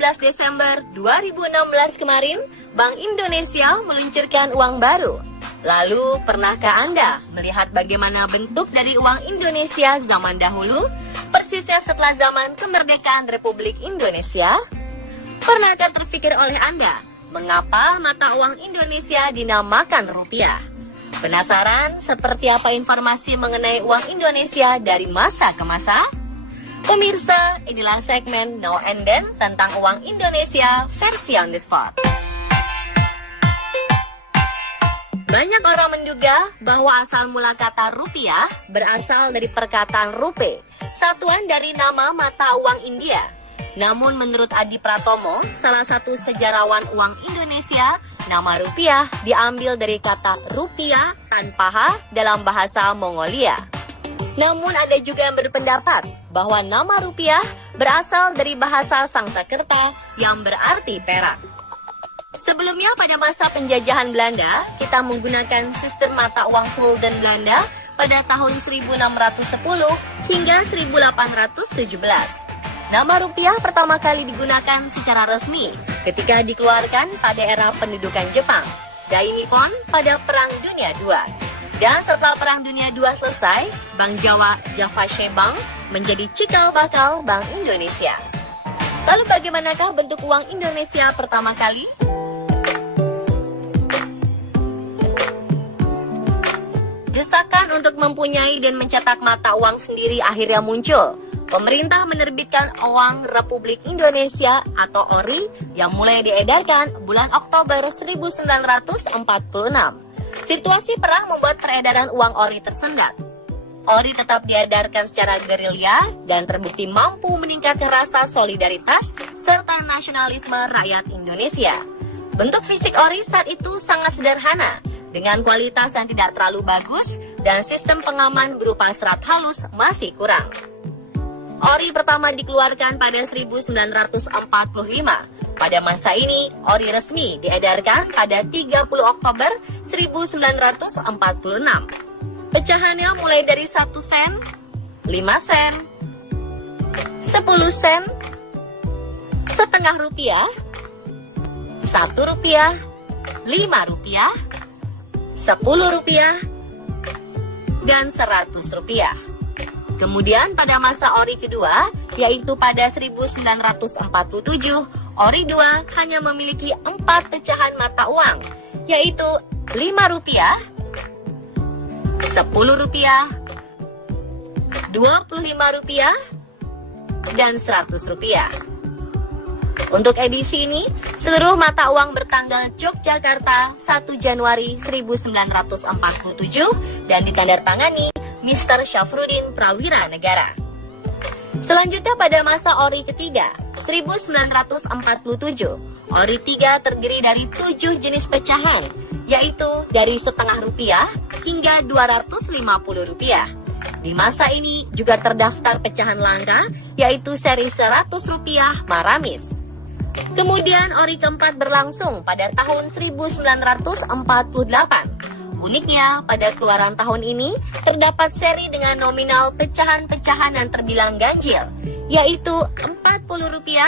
Desember 2016 kemarin, Bank Indonesia meluncurkan uang baru. Lalu, pernahkah Anda melihat bagaimana bentuk dari uang Indonesia zaman dahulu, persisnya setelah zaman kemerdekaan Republik Indonesia? Pernahkah terpikir oleh Anda, mengapa mata uang Indonesia dinamakan rupiah? Penasaran seperti apa informasi mengenai uang Indonesia dari masa ke masa? Pemirsa, inilah segmen Now and Then tentang uang Indonesia versi on the spot. Banyak orang menduga bahwa asal mula kata rupiah berasal dari perkataan rupe, satuan dari nama mata uang India. Namun menurut Adi Pratomo, salah satu sejarawan uang Indonesia, nama rupiah diambil dari kata rupiah tanpa H dalam bahasa Mongolia. Namun ada juga yang berpendapat bahwa nama rupiah berasal dari bahasa Sangsekerta yang berarti perak. Sebelumnya pada masa penjajahan Belanda, kita menggunakan sistem mata uang gulden Belanda pada tahun 1610 hingga 1817. Nama rupiah pertama kali digunakan secara resmi ketika dikeluarkan pada era pendudukan Jepang, Dai Nippon pada Perang Dunia II. Dan setelah Perang Dunia II selesai, Bank Jawa Java Bank menjadi cikal bakal Bank Indonesia. Lalu bagaimanakah bentuk uang Indonesia pertama kali? Desakan untuk mempunyai dan mencetak mata uang sendiri akhirnya muncul. Pemerintah menerbitkan Uang Republik Indonesia atau ORI yang mulai diedarkan bulan Oktober 1946. Situasi perang membuat peredaran uang ORI tersendat. ORI tetap diedarkan secara gerilya dan terbukti mampu meningkatkan rasa solidaritas serta nasionalisme rakyat Indonesia. Bentuk fisik ORI saat itu sangat sederhana, dengan kualitas yang tidak terlalu bagus dan sistem pengaman berupa serat halus masih kurang. ORI pertama dikeluarkan pada 1945. Pada masa ini, ORI resmi diedarkan pada 30 Oktober 1946. Pecahannya mulai dari 1 sen, 5 sen, 10 sen, setengah rupiah, 1 rupiah, 5 rupiah, 10 rupiah, dan 100 rupiah. Kemudian pada masa ORI kedua, yaitu pada 1947, ORI 2 hanya memiliki 4 pecahan mata uang, yaitu 5 rupiah, 10 rupiah, 25 rupiah, dan 100 rupiah. Untuk edisi ini, seluruh mata uang bertanggal Yogyakarta 1 Januari 1947 dan ditandatangani Mr. Syafruddin Prawira Negara. Selanjutnya pada masa ORI ketiga, 1947, ORI 3 terdiri dari 7 jenis pecahan, yaitu dari setengah rupiah hingga 250 rupiah. Di masa ini juga terdaftar pecahan langka, yaitu seri 100 rupiah Maramis. Kemudian ORI keempat berlangsung pada tahun 1948. Uniknya, pada keluaran tahun ini terdapat seri dengan nominal pecahan-pecahan yang terbilang ganjil, yaitu 40 rupiah,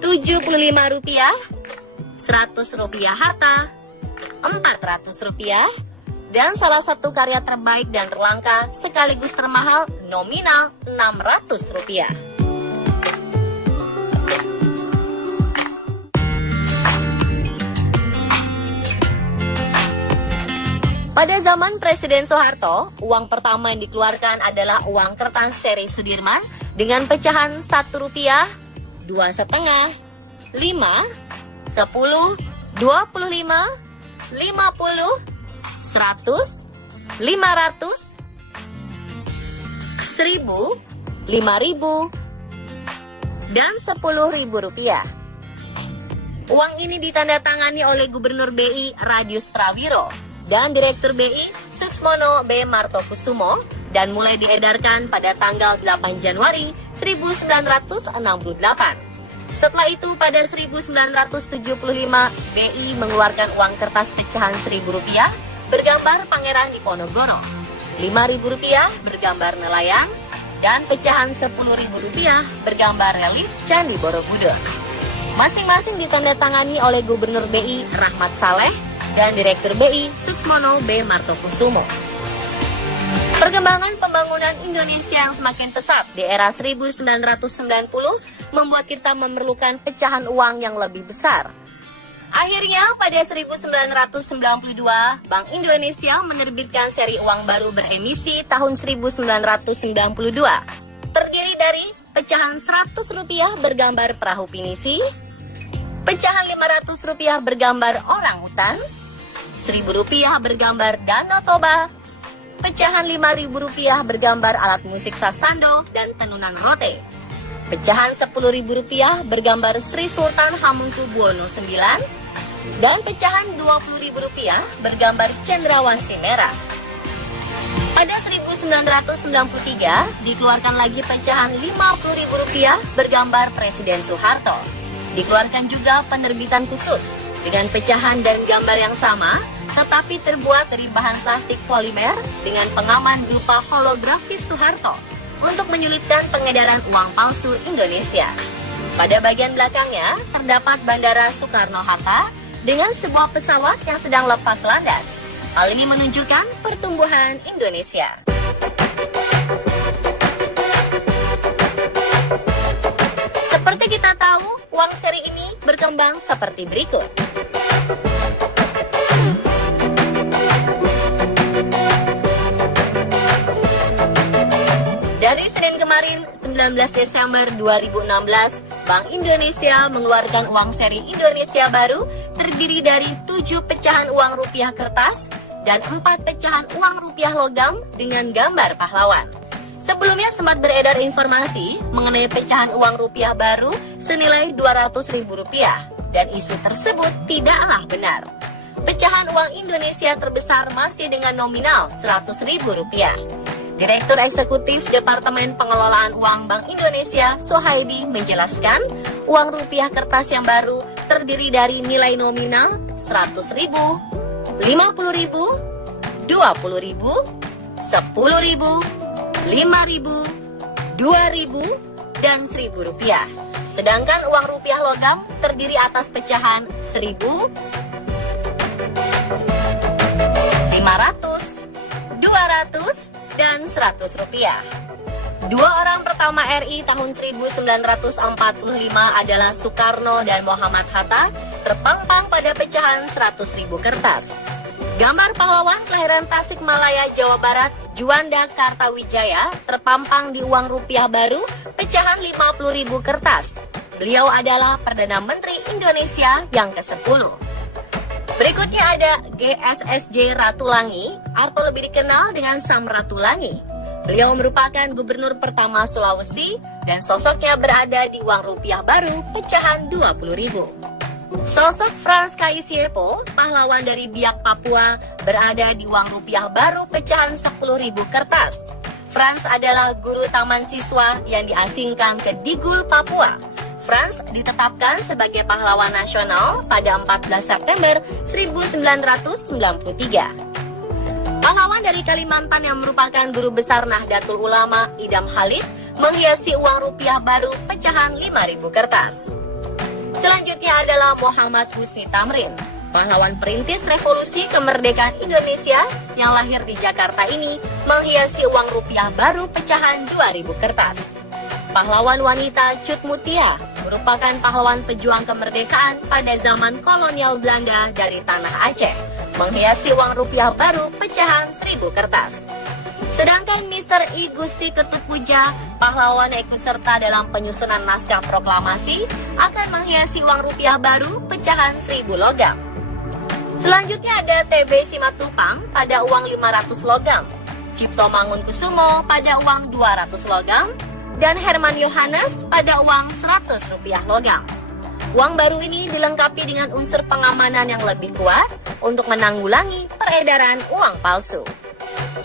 75 rupiah, 100 rupiah harta, 400 rupiah, dan salah satu karya terbaik dan terlangka sekaligus termahal nominal 600 rupiah. Pada zaman Presiden Soeharto, uang pertama yang dikeluarkan adalah uang kertas seri Sudirman dengan pecahan 1 rupiah, 2,5, 5, 10, 25, 50, 100, 500, 1000, 5.000, dan 10.000 rupiah. Uang ini ditandatangani oleh Gubernur BI Radius Prawiro dan Direktur BI Suksmono B. Martokusumo dan mulai diedarkan pada tanggal 8 Januari 1968. Setelah itu pada 1975 BI mengeluarkan uang kertas pecahan Rp1.000 bergambar Pangeran Diponegoro, Rp5.000 bergambar nelayan, dan pecahan Rp10.000 bergambar relief Candi Borobudur. Masing-masing ditandatangani oleh Gubernur BI Rahmat Saleh dan Direktur BI Suksmono B. Martokusumo. Perkembangan pembangunan Indonesia yang semakin pesat di era 1990 membuat kita memerlukan pecahan uang yang lebih besar. Akhirnya pada 1992, Bank Indonesia menerbitkan seri uang baru beremisi tahun 1992. Terdiri dari pecahan Rp100 bergambar perahu pinisi, pecahan Rp500 bergambar orang hutan, Rp1.000 bergambar Danau Toba, pecahan Rp5.000 bergambar alat musik sasando dan tenunan rote, pecahan Rp10.000 bergambar Sri Sultan Hamengkubuwono IX, dan pecahan Rp20.000 bergambar Cendrawasih Merah. Pada 1993 dikeluarkan lagi pecahan Rp50.000 bergambar Presiden Soeharto. Dikeluarkan juga penerbitan khusus dengan pecahan dan gambar yang sama, tetapi terbuat dari bahan plastik polimer dengan pengaman berupa holografis Soeharto untuk menyulitkan pengedaran uang palsu Indonesia. Pada bagian belakangnya terdapat Bandara Soekarno-Hatta dengan sebuah pesawat yang sedang lepas landas. Hal ini menunjukkan pertumbuhan Indonesia. Seperti kita tahu, uang seri ini berkembang seperti berikut. Dari Senin kemarin, 19 Desember 2016, Bank Indonesia mengeluarkan uang seri Indonesia baru terdiri dari 7 pecahan uang rupiah kertas dan 4 pecahan uang rupiah logam dengan gambar pahlawan. Sebelumnya sempat beredar informasi mengenai pecahan uang rupiah baru senilai Rp200.000 dan isu tersebut tidaklah benar. Pecahan uang Indonesia terbesar masih dengan nominal Rp100.000. Direktur Eksekutif Departemen Pengelolaan Uang Bank Indonesia, Sohaidi, menjelaskan uang rupiah kertas yang baru terdiri dari nilai nominal Rp100.000, Rp50.000, Rp20.000, Rp10.000, Rp5.000, Rp2.000, dan Rp1.000. Sedangkan uang rupiah logam terdiri atas pecahan Rp1.000, Rp500, Rp200, dan Rp100. Dua orang pertama RI tahun 1945 adalah Soekarno dan Muhammad Hatta terpampang pada pecahan Rp100.000 kertas. Gambar pahlawan kelahiran Tasikmalaya, Jawa Barat, Juanda Kartawijaya terpampang di uang rupiah baru pecahan Rp50.000 kertas. Beliau adalah Perdana Menteri Indonesia yang ke-10. Berikutnya ada GSSJ Ratulangi atau lebih dikenal dengan Sam Ratulangi. Beliau merupakan gubernur pertama Sulawesi dan sosoknya berada di uang rupiah baru pecahan Rp20.000. Sosok Frans Kaisiepo, pahlawan dari Biak Papua, berada di uang rupiah baru pecahan Rp10.000 kertas. Frans adalah guru taman siswa yang diasingkan ke Digul, Papua. Frans ditetapkan sebagai pahlawan nasional pada 14 September 1993. Pahlawan dari Kalimantan yang merupakan guru besar Nahdlatul Ulama, Idam Khalid, menghiasi uang rupiah baru pecahan Rp5.000 kertas. Selanjutnya adalah Muhammad Husni Tamrin, pahlawan perintis revolusi kemerdekaan Indonesia yang lahir di Jakarta ini, menghiasi uang rupiah baru pecahan Rp2.000 kertas. Pahlawan wanita Cut Mutia merupakan pahlawan pejuang kemerdekaan pada zaman kolonial Belanda dari tanah Aceh, menghiasi uang rupiah baru pecahan Rp1.000 kertas. Sedangkan Mr. I Gusti Ketut Puja, pahlawan yang ikut serta dalam penyusunan naskah proklamasi, akan menghiasi uang rupiah baru pecahan Rp1.000 logam. Selanjutnya ada TB Simatupang pada uang Rp500 logam, Cipto Mangunkusumo pada uang Rp200 logam, dan Herman Yohanes pada uang Rp100 logam. Uang baru ini dilengkapi dengan unsur pengamanan yang lebih kuat untuk menanggulangi peredaran uang palsu.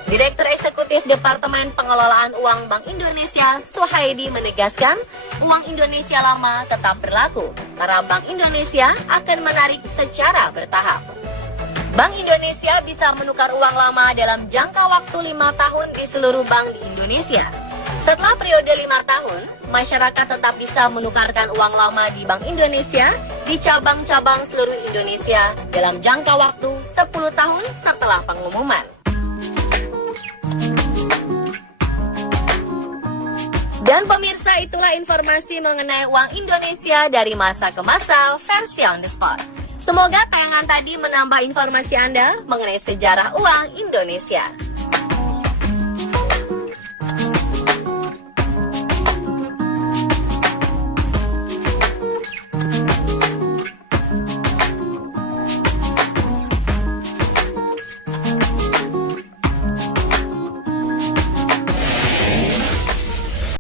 Direktur Eksekutif Departemen Pengelolaan Uang Bank Indonesia, Sohaidi, menegaskan uang Indonesia lama tetap berlaku karena Bank Indonesia akan menarik secara bertahap. Bank Indonesia bisa menukar uang lama dalam jangka waktu 5 tahun di seluruh bank di Indonesia. Setelah periode 5 tahun, masyarakat tetap bisa menukarkan uang lama di Bank Indonesia di cabang-cabang seluruh Indonesia dalam jangka waktu 10 tahun setelah pengumuman. Dan pemirsa, itulah informasi mengenai uang Indonesia dari masa ke masa versi on the spot. Semoga tayangan tadi menambah informasi Anda mengenai sejarah uang Indonesia.